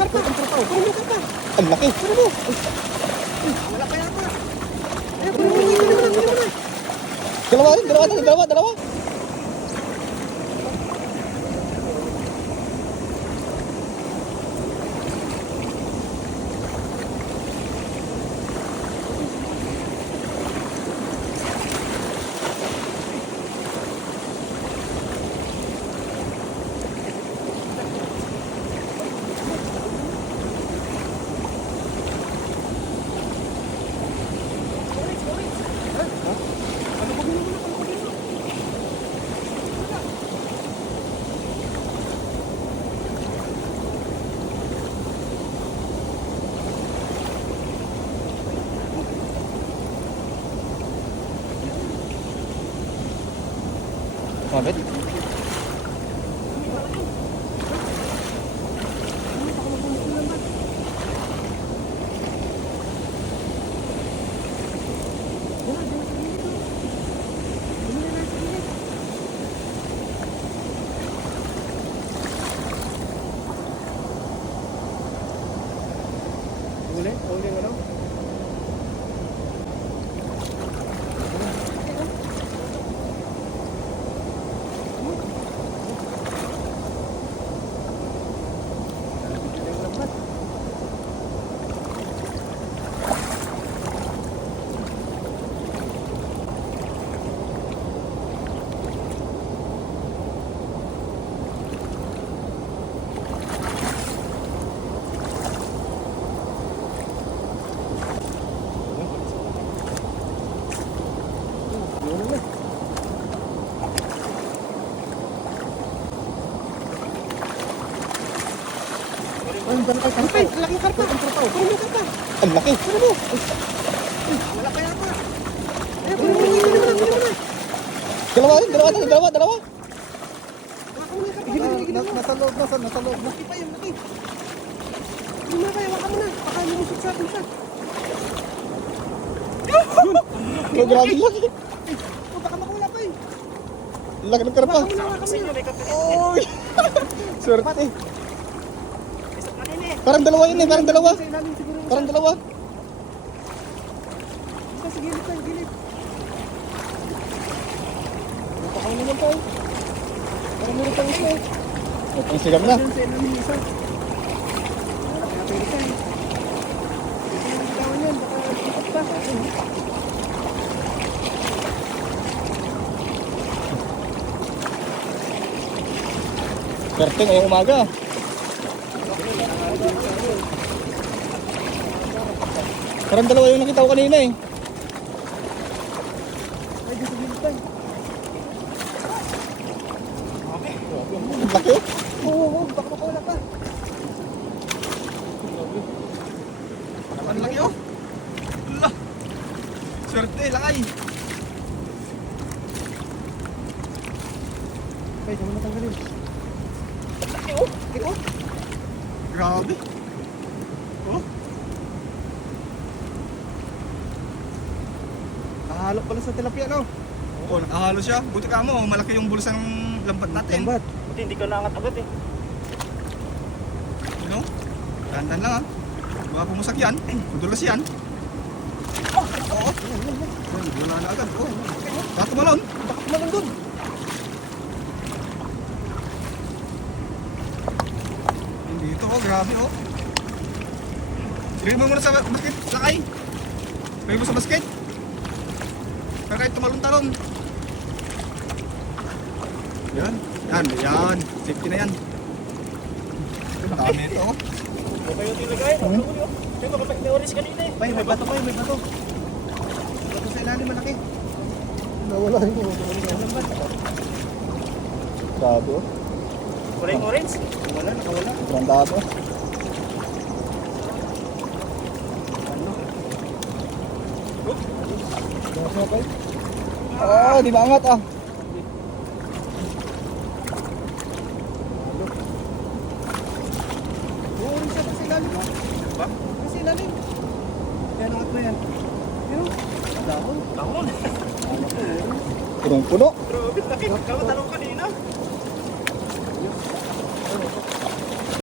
karpa. Kunin mo karpa. Ang laki. Kunin mo. Wala pa yata. Ayun, kunin mo na. Dalawa. Mabit. Huli yung ano? Ang laki karpa. Kunin mo karpa. Ang laki. Kunin mo. Wala pa yata. Ayun, kunin mo na. Dalawa. Nasa loob na. Laki pa yun, laki. Hindi mo na kaya, waka mo na. Baka lumusot sa atin siya. Oh, grabe laki. Baka makawala pa eh. Laki ng karpa. Waka mo na. Oy. Swerte. Kanina eh. Parang dalawa yun eh. Sa ilalim siguro yung Parang dalawa. isa sa gilid pa, gilid. Napakaw naman tayo. Parang meron pang isa eh. O, pang sigam na. Diyan sa ilalim yung isa. Wala kaya pwede ka eh. Ito yung bitawan yan, baka ikot pa. Swerte ngayong umaga. Parang dalawa yung nakita ko kanina eh. Ay, dito gilid pa eh. Ang laki. Oo, baka makawala pa. Ang laki oh. Allah. Swerte, lakay. Okay, saan mo natanggalin? Laki oh. Ito? Grabe. Oh. Nakahalo pala sa tilapia, no? Oo, nakahalo siya. Buti ka mo, malaki yung bulsa ng lambat natin. Lambat. Buti hindi ko naangat agad eh. You know? Dahan-dahan lang ah. Baka pumusak yan. Madulas yan. Oh! Oo. Yan, wala na agad. Oh. Baka tumalon. Baka tumalon dun. Dito oh, grabe oh. Tignan mo muna sa basket, lakay. Tignan mo sa basket. Kaya kahit tumalon-talon. Yan. Safety na yan. Ang dami ito oh. Okay yung tilagay. Ano ko yun? Yung makapag na orange kanina eh. May bato pa yun, may bato. Bato sa ilalim, malaki. Nawala yung Lambat. Grabe oh. Wala yung orange. Wala, nakawala. Sobrang dami oh. Ah, di ba angat ah? Oo, isa pa sa ilalim, no? Ba? Sa ilalim. Yan, angat mo yan. Yun, dahon. Tahon. Punong-puno. Grabe, laki. Kala tanong kanina.